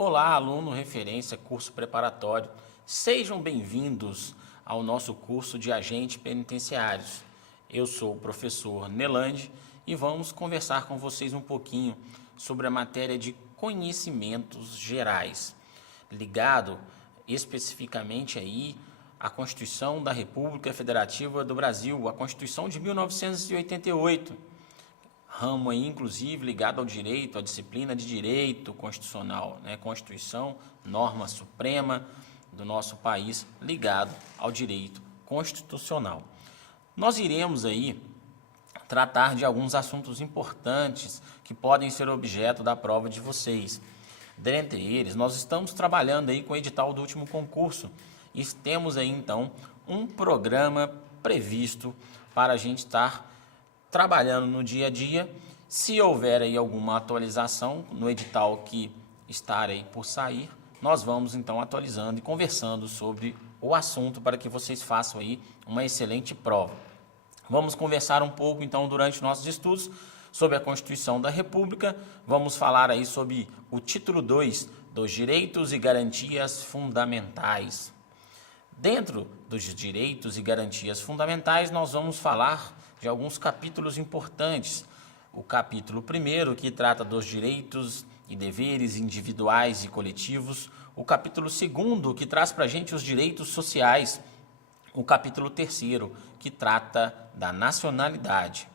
Olá, aluno referência curso preparatório. Sejam bem-vindos ao nosso curso de agentes penitenciários. Eu sou o professor Nelande e vamos conversar com vocês um pouquinho sobre a matéria de conhecimentos gerais, ligado especificamente aí à Constituição da República Federativa do Brasil, a Constituição de 1988. Ramo aí, inclusive, ligado ao direito, à disciplina de direito constitucional, né? Constituição, norma suprema do nosso país, ligado ao direito constitucional. Nós iremos aí tratar de alguns assuntos importantes que podem ser objeto da prova de vocês. Dentre eles, nós estamos trabalhando aí com o edital do último concurso e temos aí, então, um programa previsto para a gente estar trabalhando no dia a dia. Se houver aí alguma atualização no edital que está aí por sair, nós vamos então atualizando e conversando sobre o assunto para que vocês façam aí uma excelente prova. Vamos conversar um pouco então durante nossos estudos sobre a Constituição da República. Vamos falar aí sobre o título 2 dos direitos e garantias fundamentais. Dentro dos direitos e garantias fundamentais, nós vamos falar de alguns capítulos importantes. O capítulo 1º, que trata dos direitos e deveres individuais e coletivos. O capítulo 2º, que traz para a gente os direitos sociais. O capítulo 3º, que trata da nacionalidade.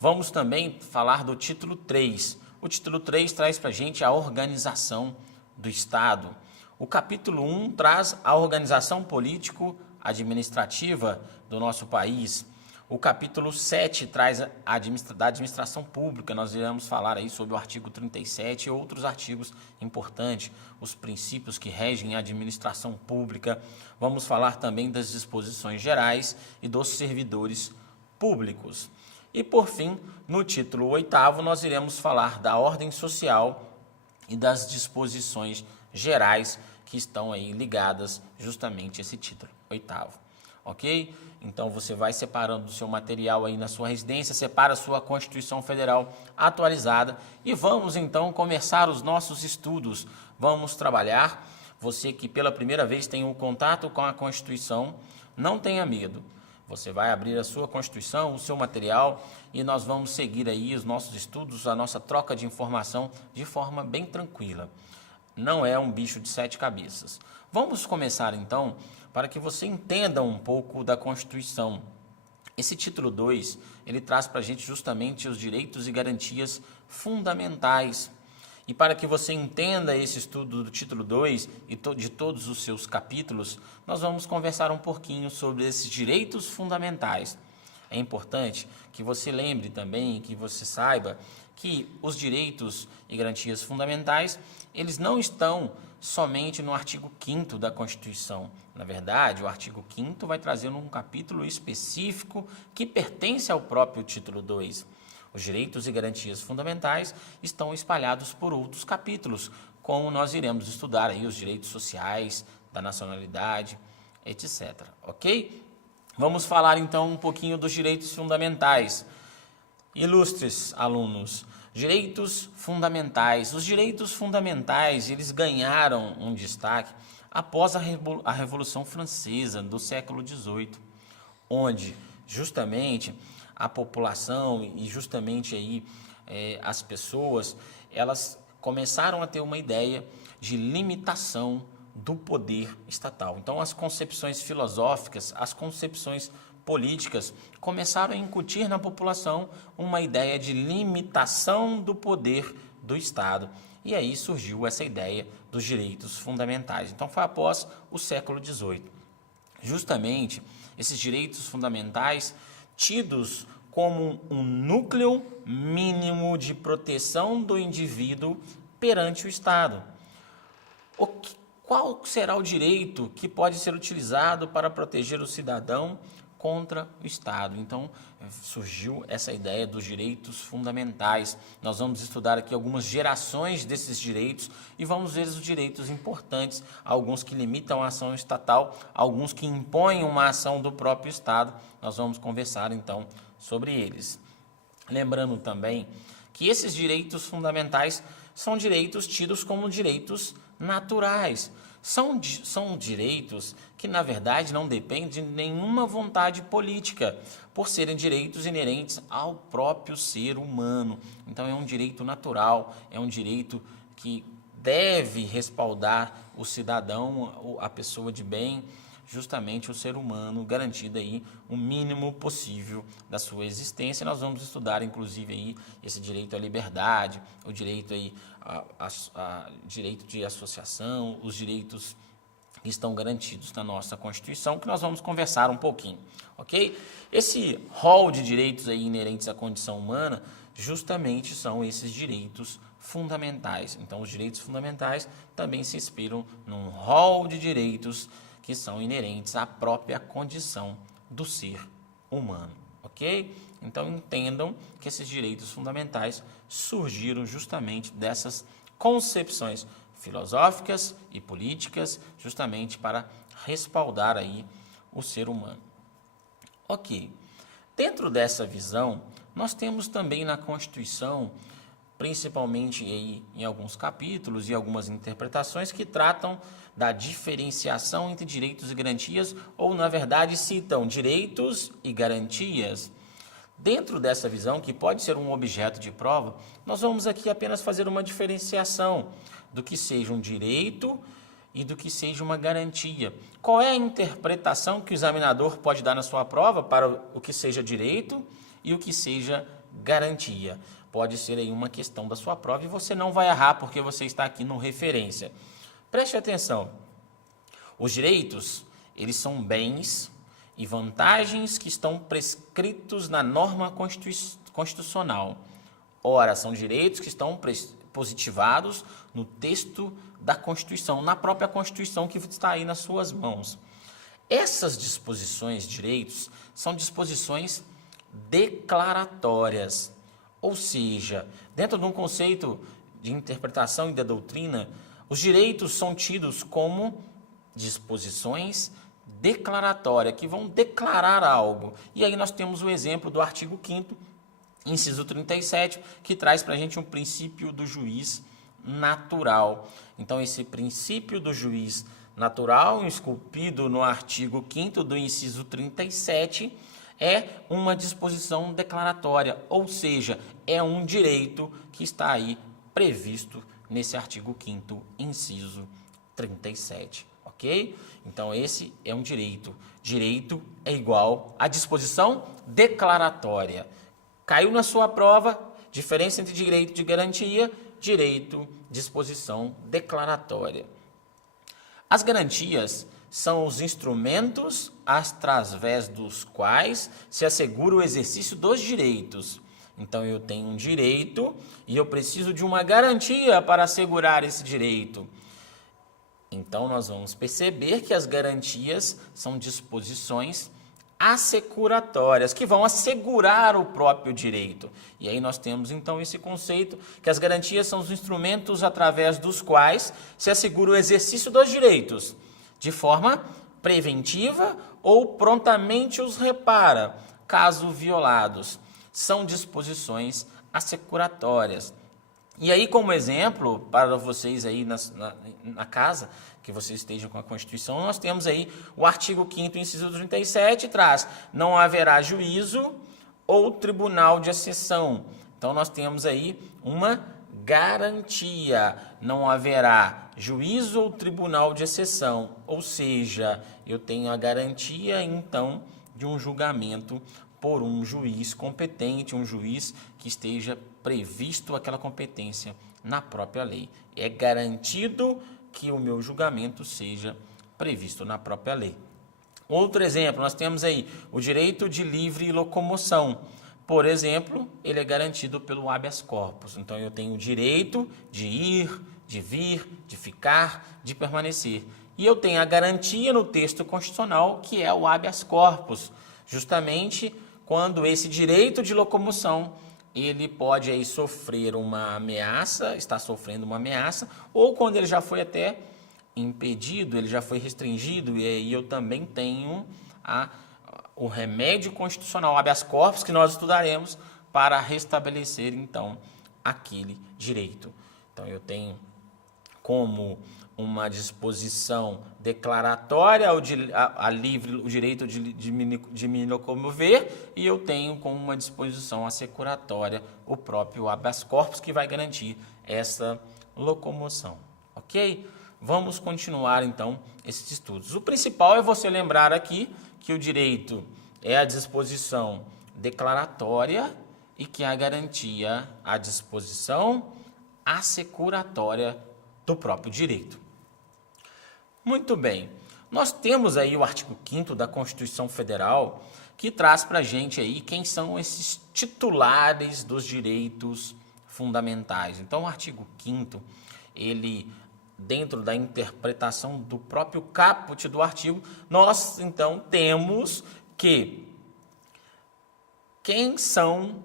Vamos também falar do título 3. O título 3 traz para a gente a organização do Estado. O capítulo 1 traz a organização político-administrativa do nosso país. O capítulo 7 traz da administração pública. Nós iremos falar aí sobre o artigo 37 e outros artigos importantes, os princípios que regem a administração pública. Vamos falar também das disposições gerais e dos servidores públicos. E por fim, no título 8º, nós iremos falar da ordem social e das disposições gerais que estão aí ligadas justamente a esse título 8º. Ok? Então você vai separando o seu material aí na sua residência, separa a sua Constituição Federal atualizada e vamos então começar os nossos estudos. Vamos trabalhar. Você que pela primeira vez tem um contato com a Constituição, não tenha medo. Você vai abrir a sua Constituição, o seu material e nós vamos seguir aí os nossos estudos, a nossa troca de informação de forma bem tranquila. Não é um bicho de 7 cabeças. Vamos começar então para que você entenda um pouco da Constituição. Esse título 2, ele traz para a gente justamente os direitos e garantias fundamentais. E para que você entenda esse estudo do título 2 e de todos os seus capítulos, nós vamos conversar um pouquinho sobre esses direitos fundamentais. É importante que você lembre também, que você saiba que os direitos e garantias fundamentais, eles não estão somente no artigo 5º da Constituição. Na verdade, o artigo 5º vai trazer um capítulo específico que pertence ao próprio título 2. Os direitos e garantias fundamentais estão espalhados por outros capítulos, como nós iremos estudar aí os direitos sociais, da nacionalidade, etc. Ok? Vamos falar então um pouquinho dos direitos fundamentais. Ilustres alunos, direitos fundamentais. Os direitos fundamentais, eles ganharam um destaque após a Revolução Francesa do século XVIII, onde justamente a população e justamente aí as pessoas, elas começaram a ter uma ideia de limitação do poder estatal. Então as concepções filosóficas, as concepções políticas começaram a incutir na população uma ideia de limitação do poder do Estado. E aí surgiu essa ideia dos direitos fundamentais. Então foi após o século XVIII. Justamente esses direitos fundamentais tidos como um núcleo mínimo de proteção do indivíduo perante o Estado. Qual será o direito que pode ser utilizado para proteger o cidadão contra o Estado? Então, surgiu essa ideia dos direitos fundamentais. Nós vamos estudar aqui algumas gerações desses direitos e vamos ver os direitos importantes, alguns que limitam a ação estatal, alguns que impõem uma ação do próprio Estado. Nós vamos conversar, então, sobre eles. Lembrando também que esses direitos fundamentais são direitos tidos como direitos naturais. São direitos que, na verdade, não dependem de nenhuma vontade política, por serem direitos inerentes ao próprio ser humano. Então, é um direito natural, é um direito que deve respaldar o cidadão, a pessoa de bem, justamente o ser humano, garantido aí o mínimo possível da sua existência. Nós vamos estudar, inclusive, aí esse direito à liberdade, o direito aí direito de associação, os direitos que estão garantidos na nossa Constituição, que nós vamos conversar um pouquinho, ok? Esse rol de direitos aí inerentes à condição humana, justamente são esses direitos fundamentais. Então, os direitos fundamentais também se inspiram num rol de direitos que são inerentes à própria condição do ser humano, ok? Então, entendam que esses direitos fundamentais surgiram justamente dessas concepções filosóficas e políticas, justamente para respaldar aí o ser humano. Ok. Dentro dessa visão, nós temos também na Constituição, principalmente aí em alguns capítulos e algumas interpretações que tratam da diferenciação entre direitos e garantias, ou na verdade citam direitos e garantias. Dentro dessa visão, que pode ser um objeto de prova, nós vamos aqui apenas fazer uma diferenciação do que seja um direito e do que seja uma garantia. Qual é a interpretação que o examinador pode dar na sua prova para o que seja direito e o que seja garantia? Pode ser aí uma questão da sua prova e você não vai errar porque você está aqui no referência. Preste atenção. Os direitos, eles são bens e vantagens que estão prescritos na norma constitucional. Ora, são direitos que estão positivados no texto da Constituição, na própria Constituição que está aí nas suas mãos. Essas disposições de direitos são disposições declaratórias, ou seja, dentro de um conceito de interpretação e da doutrina, os direitos são tidos como disposições declaratórias, que vão declarar algo. E aí nós temos o exemplo do artigo 5º, inciso 37, que traz para a gente um princípio do juiz natural. Então, esse princípio do juiz natural, esculpido no artigo 5º do inciso 37, é uma disposição declaratória, ou seja, é um direito que está aí previsto nesse artigo 5º, inciso 37, ok? Então, esse é um direito. Direito é igual a disposição declaratória. Caiu na sua prova, diferença entre direito de garantia, direito, disposição declaratória. As garantias são os instrumentos através dos quais se assegura o exercício dos direitos. Então, eu tenho um direito e eu preciso de uma garantia para assegurar esse direito. Então, nós vamos perceber que as garantias são disposições assecuratórias, que vão assegurar o próprio direito. E aí nós temos, então, esse conceito que as garantias são os instrumentos através dos quais se assegura o exercício dos direitos, de forma preventiva ou prontamente os repara, caso violados. São disposições assecuratórias. E aí, como exemplo, para vocês aí na casa, que vocês estejam com a Constituição, nós temos aí o artigo 5º, inciso 37, traz: não haverá juízo ou tribunal de exceção. Então, nós temos aí uma garantia: não haverá juízo ou tribunal de exceção. Ou seja, eu tenho a garantia, então, de um julgamento por um juiz competente, um juiz que esteja previsto aquela competência na própria lei. É garantido que o meu julgamento seja previsto na própria lei. Outro exemplo, nós temos aí o direito de livre locomoção. Por exemplo, ele é garantido pelo habeas corpus. Então, eu tenho o direito de ir, de vir, de ficar, de permanecer. E eu tenho a garantia no texto constitucional, que é o habeas corpus, justamente quando esse direito de locomoção ele pode aí sofrer uma ameaça, está sofrendo uma ameaça, ou quando ele já foi até impedido, ele já foi restringido, e aí eu também tenho o remédio constitucional, habeas corpus, que nós estudaremos para restabelecer, então, aquele direito. Então, eu tenho como uma disposição declaratória o direito de me locomover, e eu tenho como uma disposição assecuratória o próprio habeas corpus, que vai garantir essa locomoção, ok? Vamos continuar, então, esses estudos. O principal é você lembrar aqui que o direito é a disposição declaratória e que a garantia, a disposição assecuratória do próprio direito. Muito bem, nós temos aí o artigo 5º da Constituição Federal, que traz para a gente aí quem são esses titulares dos direitos fundamentais. Então, o artigo 5º, ele, dentro da interpretação do próprio caput do artigo, nós, então, temos que quem são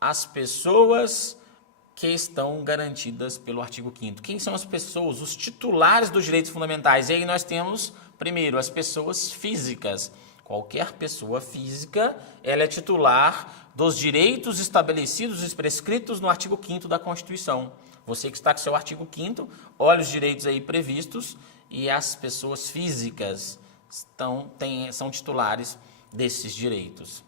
as pessoas que estão garantidas pelo artigo 5º. Quem são as pessoas, os titulares dos direitos fundamentais? E aí nós temos, primeiro, as pessoas físicas. Qualquer pessoa física, ela é titular dos direitos estabelecidos e prescritos no artigo 5º da Constituição. Você que está com seu artigo 5º, olha os direitos aí previstos e as pessoas físicas são titulares desses direitos.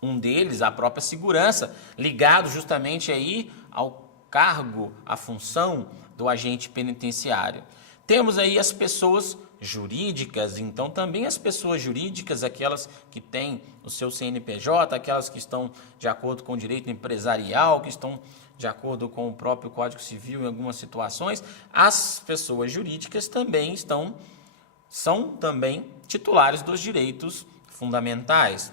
Um deles, a própria segurança, ligado justamente aí ao cargo, à função do agente penitenciário. Temos aí as pessoas jurídicas, então também as pessoas jurídicas, aquelas que têm o seu CNPJ, aquelas que estão de acordo com o direito empresarial, que estão de acordo com o próprio Código Civil em algumas situações, as pessoas jurídicas também são também titulares dos direitos fundamentais.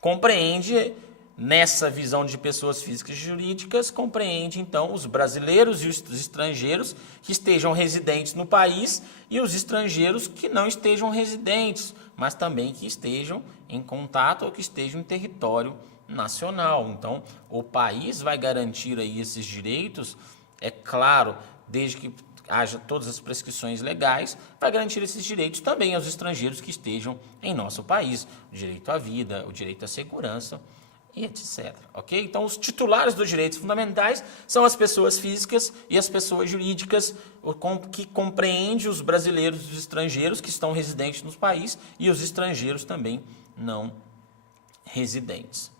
Compreende, nessa visão de pessoas físicas e jurídicas, compreende então os brasileiros e os estrangeiros que estejam residentes no país e os estrangeiros que não estejam residentes, mas também que estejam em contato ou que estejam em território nacional. Então, o país vai garantir aí esses direitos, é claro, desde que haja todas as prescrições legais, vai garantir esses direitos também aos estrangeiros que estejam em nosso país. O direito à vida, o direito à segurança e etc. Ok? Então, os titulares dos direitos fundamentais são as pessoas físicas e as pessoas jurídicas, que compreende os brasileiros e os estrangeiros que estão residentes no país e os estrangeiros também não residentes.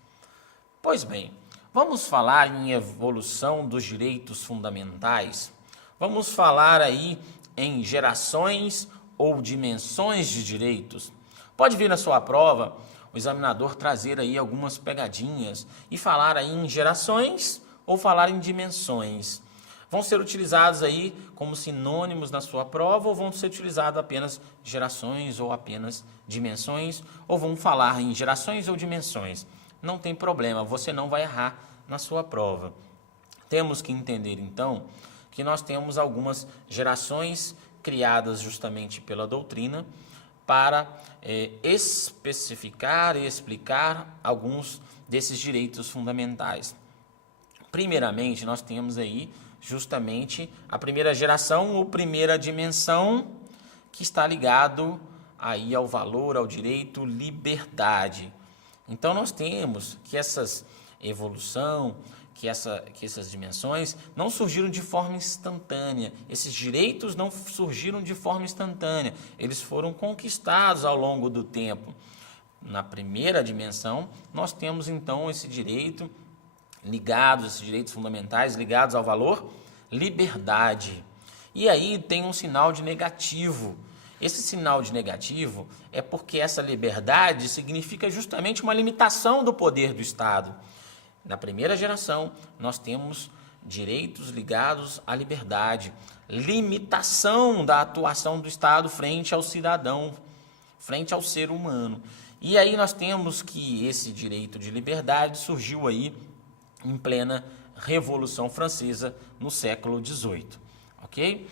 Pois bem, vamos falar em evolução dos direitos fundamentais. Vamos falar aí em gerações ou dimensões de direitos. Pode vir na sua prova o examinador trazer aí algumas pegadinhas e falar aí em gerações ou falar em dimensões. Vão ser utilizados aí como sinônimos na sua prova ou vão ser utilizados apenas gerações ou apenas dimensões ou vão falar em gerações ou dimensões. Não tem problema, você não vai errar na sua prova. Temos que entender então que nós temos algumas gerações criadas justamente pela doutrina para especificar e explicar alguns desses direitos fundamentais. Primeiramente, nós temos aí justamente a primeira geração ou primeira dimensão, que está ligado aí ao valor, ao direito liberdade. Então, nós temos que essas evolução, que essas dimensões não surgiram de forma instantânea. Esses direitos não surgiram de forma instantânea. Eles foram conquistados ao longo do tempo. Na primeira dimensão, nós temos então esse direito esses direitos fundamentais ligados ao valor liberdade. E aí tem um sinal de negativo. Esse sinal de negativo é porque essa liberdade significa justamente uma limitação do poder do Estado. Na primeira geração, nós temos direitos ligados à liberdade, limitação da atuação do Estado frente ao cidadão, frente ao ser humano. E aí nós temos que esse direito de liberdade surgiu aí em plena Revolução Francesa no século XVIII, ok?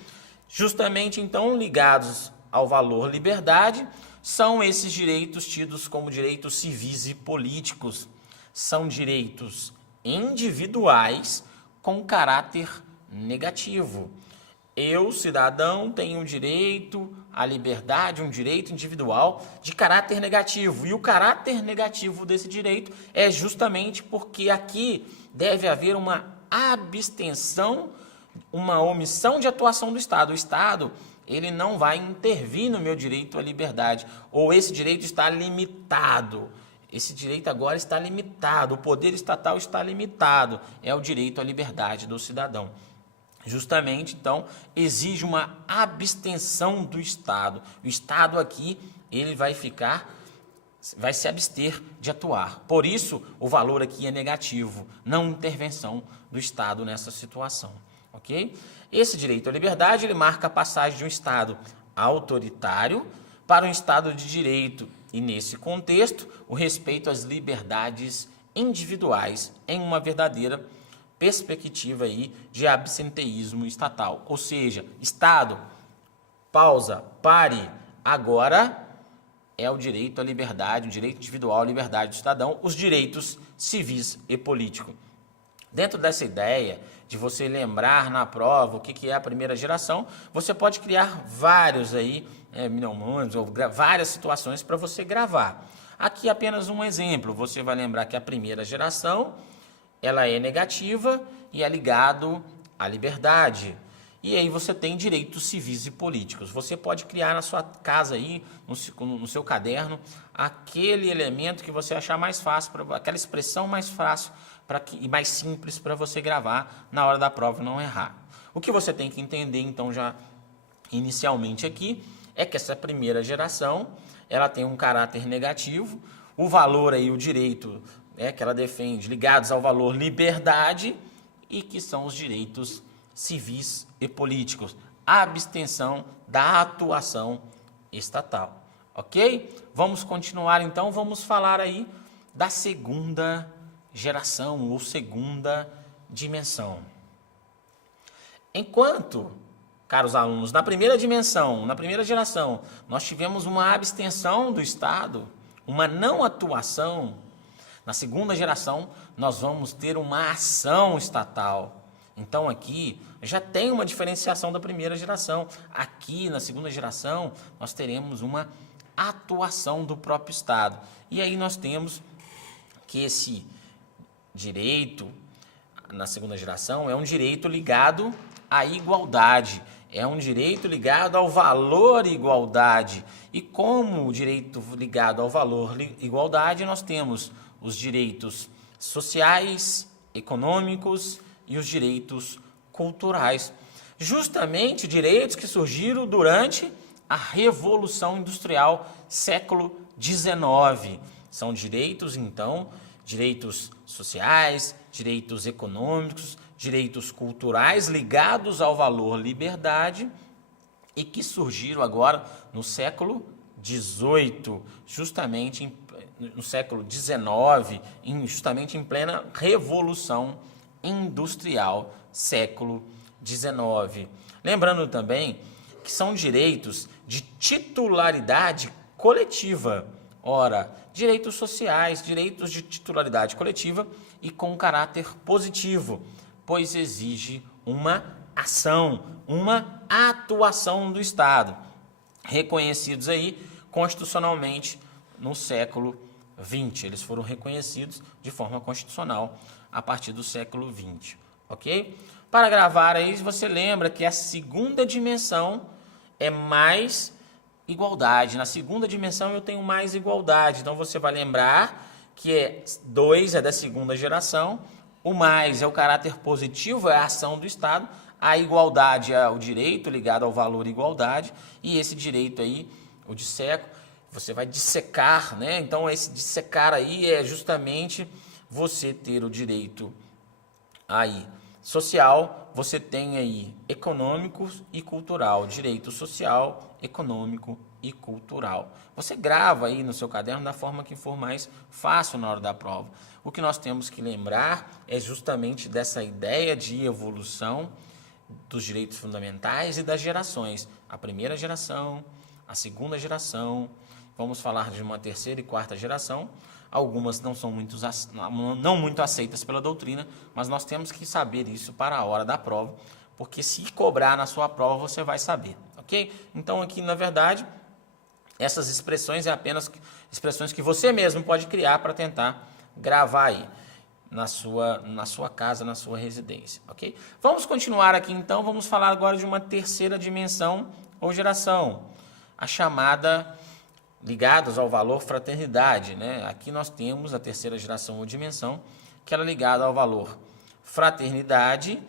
Justamente então ligados ao valor liberdade são esses direitos tidos como direitos civis e políticos. São direitos individuais com caráter negativo. Eu, cidadão, tenho um direito à liberdade, um direito individual de caráter negativo. E o caráter negativo desse direito é justamente porque aqui deve haver uma abstenção, uma omissão de atuação do Estado. O Estado, ele não vai intervir no meu direito à liberdade, ou esse direito está limitado. Esse direito agora está limitado, o poder estatal está limitado, é o direito à liberdade do cidadão. Justamente, então, exige uma abstenção do Estado. O Estado aqui, ele vai se abster de atuar. Por isso, o valor aqui é negativo, não intervenção do Estado nessa situação. Ok? Esse direito à liberdade, ele marca a passagem de um Estado autoritário para um Estado de direito. E nesse contexto, o respeito às liberdades individuais em uma verdadeira perspectiva aí de absenteísmo estatal. Ou seja, Estado, pausa, pare, agora é o direito à liberdade, o direito individual à liberdade do cidadão, os direitos civis e políticos. Dentro dessa ideia de você lembrar na prova o que é a primeira geração, você pode criar vários aí, mnemônicos ou várias situações para você gravar. Aqui apenas um exemplo, você vai lembrar que a primeira geração, ela é negativa e é ligado à liberdade. E aí você tem direitos civis e políticos. Você pode criar na sua casa aí, no seu caderno, aquele elemento que você achar mais fácil, aquela expressão mais fácil e mais simples para você gravar na hora da prova e não errar. O que você tem que entender, então, já inicialmente aqui, é que essa primeira geração, ela tem um caráter negativo, o valor aí, o direito que ela defende, ligados ao valor liberdade, e que são os direitos civis e políticos, a abstenção da atuação estatal, ok? Vamos continuar então, vamos falar aí da segunda geração ou segunda dimensão. Enquanto, caros alunos, na primeira dimensão, na primeira geração, nós tivemos uma abstenção do Estado, uma não atuação, na segunda geração nós vamos ter uma ação estatal. Então aqui já tem uma diferenciação da primeira geração. Aqui na segunda geração nós teremos uma atuação do próprio Estado. E aí nós temos que esse direito na segunda geração é um direito ligado à igualdade. É um direito ligado ao valor igualdade. E como o direito ligado ao valor igualdade, nós temos os direitos sociais, econômicos e os direitos culturais. Justamente direitos que surgiram durante a Revolução Industrial, século XIX. São direitos, então, direitos sociais, direitos econômicos, direitos culturais ligados ao valor liberdade e que surgiram agora no século XVIII, justamente no século XIX, justamente em plena Revolução Industrial, século XIX. Lembrando também que são direitos de titularidade coletiva. Ora, direitos sociais, direitos de titularidade coletiva e com caráter positivo, pois exige uma ação, uma atuação do Estado, reconhecidos aí constitucionalmente no século XX. Eles foram reconhecidos de forma constitucional a partir do século XX, ok? Para gravar aí, você lembra que a segunda dimensão é mais igualdade. Na segunda dimensão eu tenho mais igualdade. Então você vai lembrar que 2 é da segunda geração, o mais é o caráter positivo, é a ação do Estado, a igualdade é o direito ligado ao valor igualdade, e esse direito aí, o disseco, você vai dissecar, né? Então esse dissecar aí é justamente você ter o direito aí social, você tem aí econômico e cultural, direito social, econômico e cultural. Você grava aí no seu caderno da forma que for mais fácil na hora da prova. O que nós temos que lembrar é justamente dessa ideia de evolução dos direitos fundamentais e das gerações. A primeira geração, a segunda geração, vamos falar de uma terceira e quarta geração. Algumas não são não muito aceitas pela doutrina, mas nós temos que saber isso para a hora da prova, porque se cobrar na sua prova, você vai saber, ok? Então aqui, na verdade, essas expressões é apenas expressões que você mesmo pode criar para tentar gravar aí. na sua casa, na sua residência, ok? Vamos continuar aqui então, vamos falar agora de uma terceira dimensão ou geração, a chamada, ligados ao valor fraternidade, né? Aqui nós temos a terceira geração ou dimensão, que ela é ligada ao valor fraternidade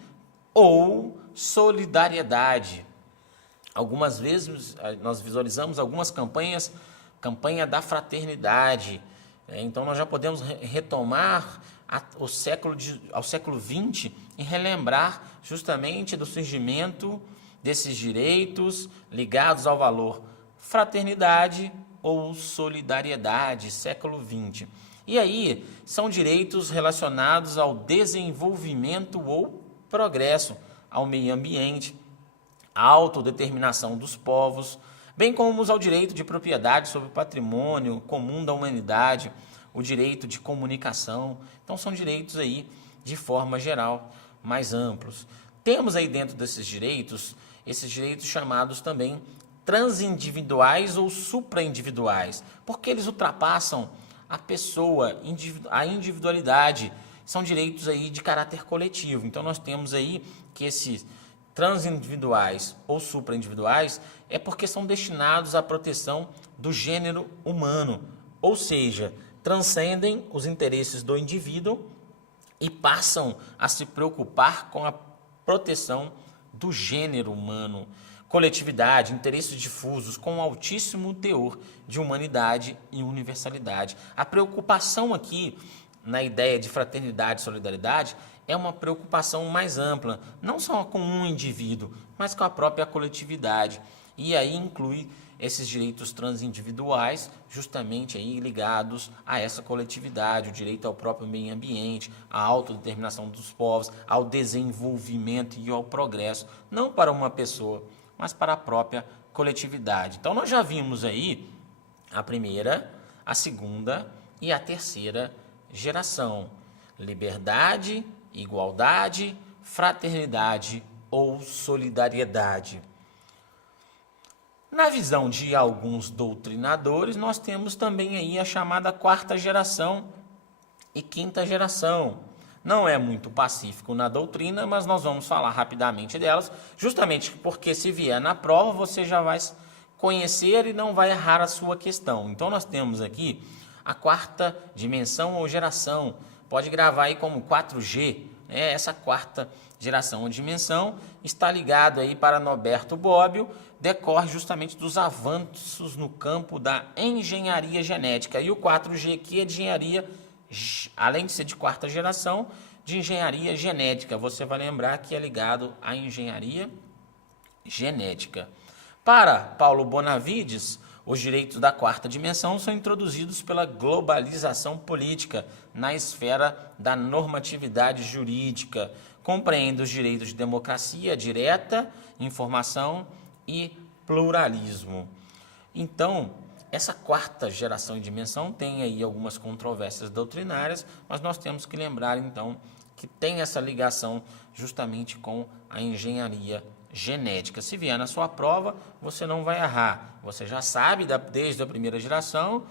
ou solidariedade. Algumas vezes nós visualizamos algumas campanhas, campanha da fraternidade, então nós já podemos retomar ao século XX e relembrar justamente do surgimento desses direitos ligados ao valor fraternidade ou solidariedade, século XX. E aí são direitos relacionados ao desenvolvimento ou progresso, ao meio ambiente, à autodeterminação dos povos, bem como ao direito de propriedade sobre o patrimônio comum da humanidade, o direito de comunicação. Então são direitos aí de forma geral mais amplos. Temos aí dentro desses direitos, esses direitos chamados também transindividuais ou supraindividuais, porque eles ultrapassam a pessoa, a individualidade. São direitos aí de caráter coletivo. Então nós temos aí que esses transindividuais ou supraindividuais é porque são destinados à proteção do gênero humano, ou seja, transcendem os interesses do indivíduo e passam a se preocupar com a proteção do gênero humano, coletividade, interesses difusos com altíssimo teor de humanidade e universalidade. A preocupação aqui na ideia de fraternidade e solidariedade é uma preocupação mais ampla, não só com um indivíduo, mas com a própria coletividade. E aí inclui esses direitos transindividuais, justamente aí ligados a essa coletividade, o direito ao próprio meio ambiente, à autodeterminação dos povos, ao desenvolvimento e ao progresso, não para uma pessoa, mas para a própria coletividade. Então nós já vimos aí a primeira, a segunda e a terceira geração: liberdade, igualdade, fraternidade ou solidariedade. Na visão de alguns doutrinadores, nós temos também aí a chamada quarta geração e quinta geração. Não é muito pacífico na doutrina, mas nós vamos falar rapidamente delas, justamente porque se vier na prova você já vai conhecer e não vai errar a sua questão. Então nós temos aqui a quarta dimensão ou geração, pode gravar aí como 4G, né? Essa quarta geração ou dimensão está ligado aí para Norberto Bobbio, decorre justamente dos avanços no campo da engenharia genética. E o 4G aqui é de engenharia, além de ser de quarta geração, de engenharia genética. Você vai lembrar que é ligado à engenharia genética. Para Paulo Bonavides, os direitos da quarta dimensão são introduzidos pela globalização política na esfera da normatividade jurídica. Compreende os direitos de democracia direta, informação e pluralismo. Então, essa quarta geração e dimensão tem aí algumas controvérsias doutrinárias, mas nós temos que lembrar então que tem essa ligação justamente com a engenharia genética. Se vier na sua prova, você não vai errar. Você já sabe desde a primeira geração: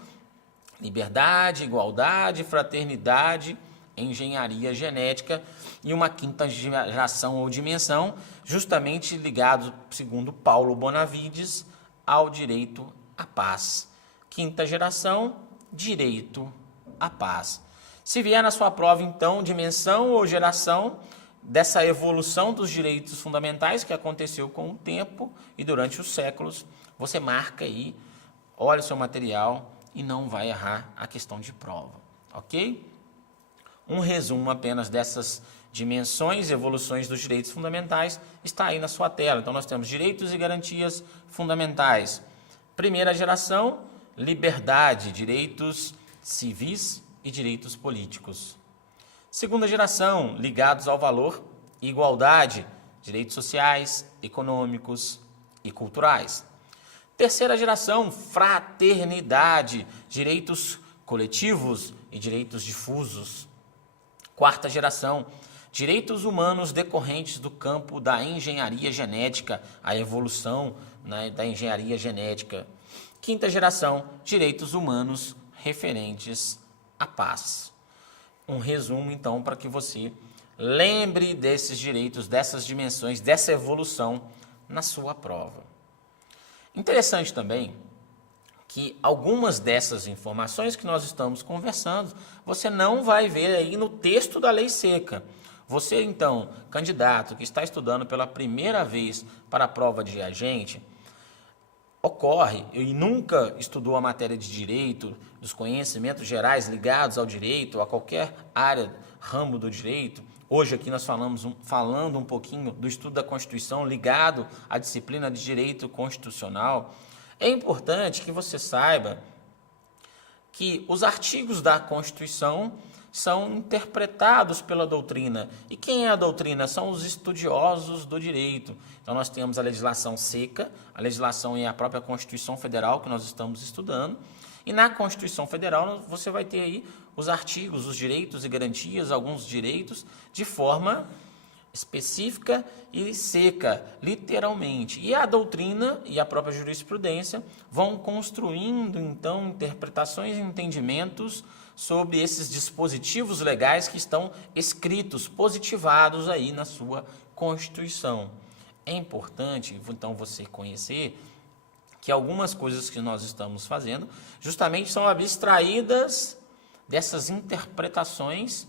liberdade, igualdade, fraternidade, engenharia genética, e uma quinta geração ou dimensão, justamente ligado, segundo Paulo Bonavides, ao direito à paz. Quinta geração, direito à paz. Se vier na sua prova, então, dimensão ou geração dessa evolução dos direitos fundamentais que aconteceu com o tempo e durante os séculos, você marca aí, olha o seu material e não vai errar a questão de prova, ok? Um resumo apenas dessas dimensões e evoluções dos direitos fundamentais está aí na sua tela. Então nós temos direitos e garantias fundamentais. Primeira geração, liberdade, direitos civis e direitos políticos. Segunda geração, ligados ao valor igualdade, direitos sociais, econômicos e culturais. Terceira geração, fraternidade, direitos coletivos e direitos difusos. Quarta geração, direitos humanos decorrentes do campo da engenharia genética, a evolução, né, da engenharia genética. Quinta geração, direitos humanos referentes à paz. um resumo, então, para que você lembre desses direitos, dessas dimensões, dessa evolução na sua prova. Interessante também que algumas dessas informações que nós estamos conversando, você não vai ver aí no texto da lei seca. Você, então, candidato que está estudando pela primeira vez para a prova de agente, ocorre e nunca estudou a matéria de direito, dos conhecimentos gerais ligados ao direito, a qualquer área, ramo do direito. Hoje aqui nós falando um pouquinho do estudo da Constituição ligado à disciplina de direito constitucional. É importante que você saiba que os artigos da Constituição são interpretados pela doutrina. E quem é a doutrina? São os estudiosos do direito. Então nós temos a legislação seca, a legislação e a própria Constituição Federal que nós estamos estudando. E na Constituição Federal você vai ter aí os artigos, os direitos e garantias, alguns direitos de forma específica e seca, literalmente. E a doutrina e a própria jurisprudência vão construindo, então, interpretações e entendimentos sobre esses dispositivos legais que estão escritos, positivados aí na sua Constituição. É importante, então, você conhecer que algumas coisas que nós estamos fazendo justamente são abstraídas dessas interpretações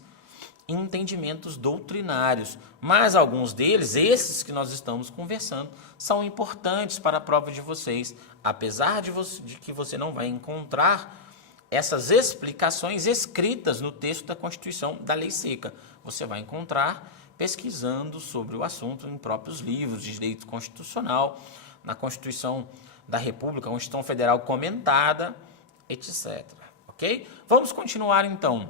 e entendimentos doutrinários, mas alguns deles, esses que nós estamos conversando, são importantes para a prova de vocês, apesar de que você não vai encontrar essas explicações escritas no texto da Constituição da Lei Seca. Você vai encontrar pesquisando sobre o assunto em próprios livros de direito constitucional, na Constituição da República, Constituição Federal comentada, etc. Ok? Vamos continuar então,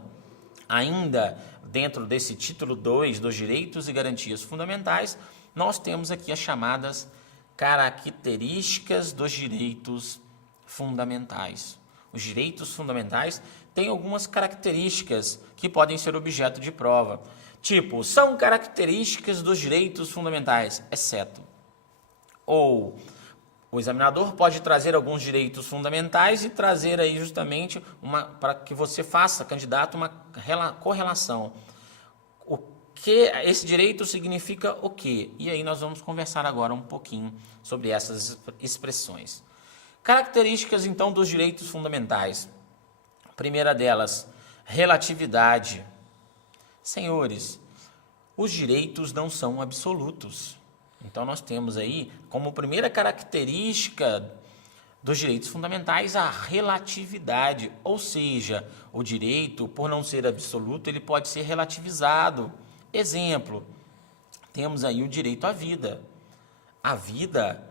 ainda dentro desse título 2 dos direitos e garantias fundamentais, nós temos aqui as chamadas características dos direitos fundamentais. Os direitos fundamentais têm algumas características que podem ser objeto de prova. Tipo, são características dos direitos fundamentais, exceto. Ou o examinador pode trazer alguns direitos fundamentais e trazer aí justamente para que você faça, candidato, uma correlação. O que esse direito significa o quê? E aí nós vamos conversar agora um pouquinho sobre essas expressões. Características, então, dos direitos fundamentais. A primeira delas, relatividade. Senhores, os direitos não são absolutos. Então, nós temos aí, como primeira característica dos direitos fundamentais, a relatividade. Ou seja, o direito, por não ser absoluto, ele pode ser relativizado. Exemplo, temos aí o direito à vida. A vida,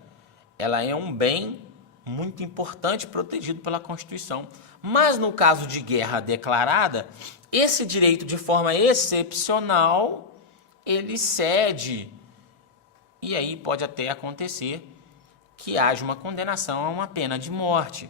ela é um bem muito importante, protegido pela Constituição. Mas no caso de guerra declarada, esse direito, de forma excepcional, ele cede. E aí pode até acontecer que haja uma condenação a uma pena de morte.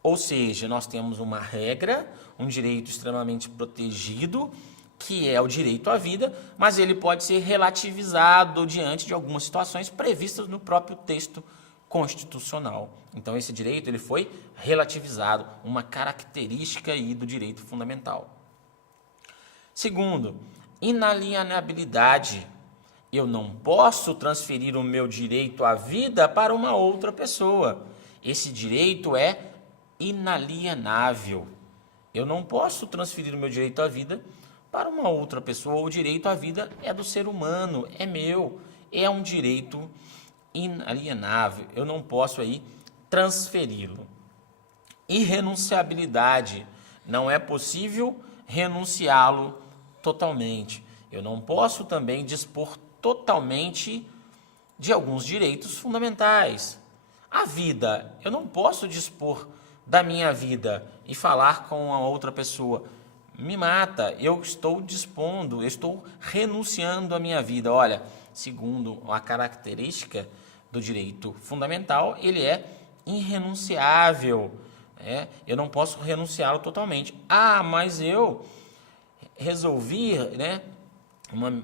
Ou seja, nós temos uma regra, um direito extremamente protegido, que é o direito à vida, mas ele pode ser relativizado diante de algumas situações previstas no próprio texto constitucional. Então, esse direito ele foi relativizado, uma característica aí do direito fundamental. Segundo, inalienabilidade. Eu não posso transferir o meu direito à vida para uma outra pessoa. Esse direito é inalienável. Eu não posso transferir o meu direito à vida para uma outra pessoa. O direito à vida é do ser humano, é meu. É um direito inalienável. Eu não posso aí transferi-lo. Irrenunciabilidade. Não é possível renunciá-lo totalmente. Eu não posso também dispor totalmente de alguns direitos fundamentais. A vida, eu não posso dispor da minha vida e falar com a outra pessoa, me mata, eu estou dispondo, eu estou renunciando à minha vida. Olha, segundo a característica do direito fundamental, ele é irrenunciável, eu não posso renunciá-lo totalmente. Ah, mas eu resolvi,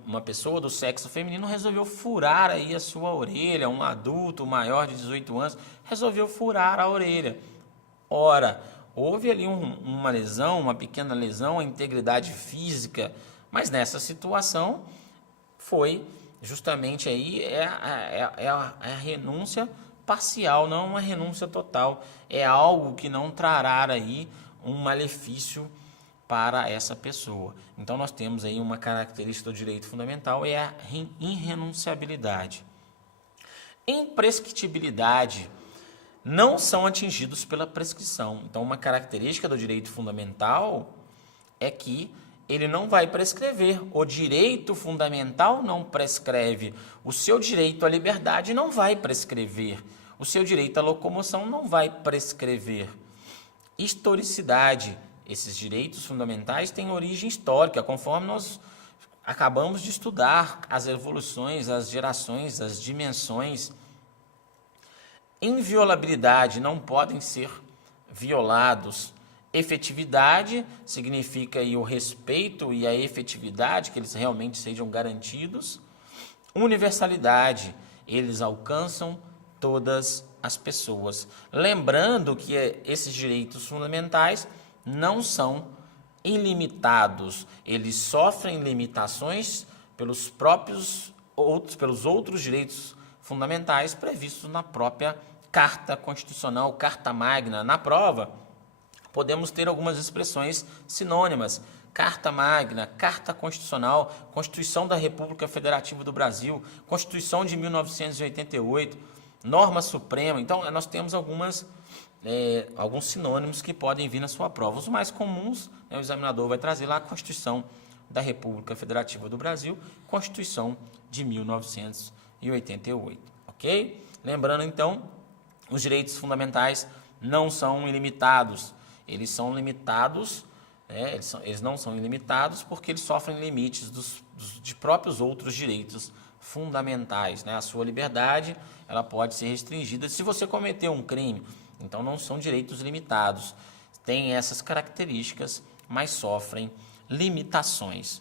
uma pessoa do sexo feminino resolveu furar aí a sua orelha, um adulto maior de 18 anos resolveu furar a orelha. Ora, houve ali uma lesão, uma pequena lesão à integridade física, mas nessa situação foi justamente aí a renúncia parcial, não uma renúncia total. É algo que não trará aí um malefício para essa pessoa. Então nós temos aí uma característica do direito fundamental, é a irrenunciabilidade. Imprescritibilidade não são atingidos pela prescrição. Então uma característica do direito fundamental é que ele não vai prescrever. O direito fundamental não prescreve. O seu direito à liberdade não vai prescrever. O seu direito à locomoção não vai prescrever. Historicidade. Esses direitos fundamentais têm origem histórica, conforme nós acabamos de estudar as evoluções, as gerações, as dimensões. Inviolabilidade, não podem ser violados. Efetividade significa aí o respeito e a efetividade, que eles realmente sejam garantidos. Universalidade, eles alcançam todas as pessoas. Lembrando que esses direitos fundamentais não são ilimitados, eles sofrem limitações pelos outros direitos fundamentais previstos na própria Carta Constitucional, Carta Magna. Na prova, podemos ter algumas expressões sinônimas: Carta Magna, Carta Constitucional, Constituição da República Federativa do Brasil, Constituição de 1988, Norma Suprema. Então, nós temos alguns sinônimos que podem vir na sua prova. Os mais comuns, o examinador vai trazer lá a Constituição da República Federativa do Brasil, Constituição de 1988, ok? Lembrando, então, os direitos fundamentais não são ilimitados. Eles são limitados, eles não são ilimitados porque eles sofrem limites de próprios outros direitos fundamentais. A sua liberdade, ela pode ser restringida se você cometer um crime. Então, não são direitos limitados. Têm essas características, mas sofrem limitações.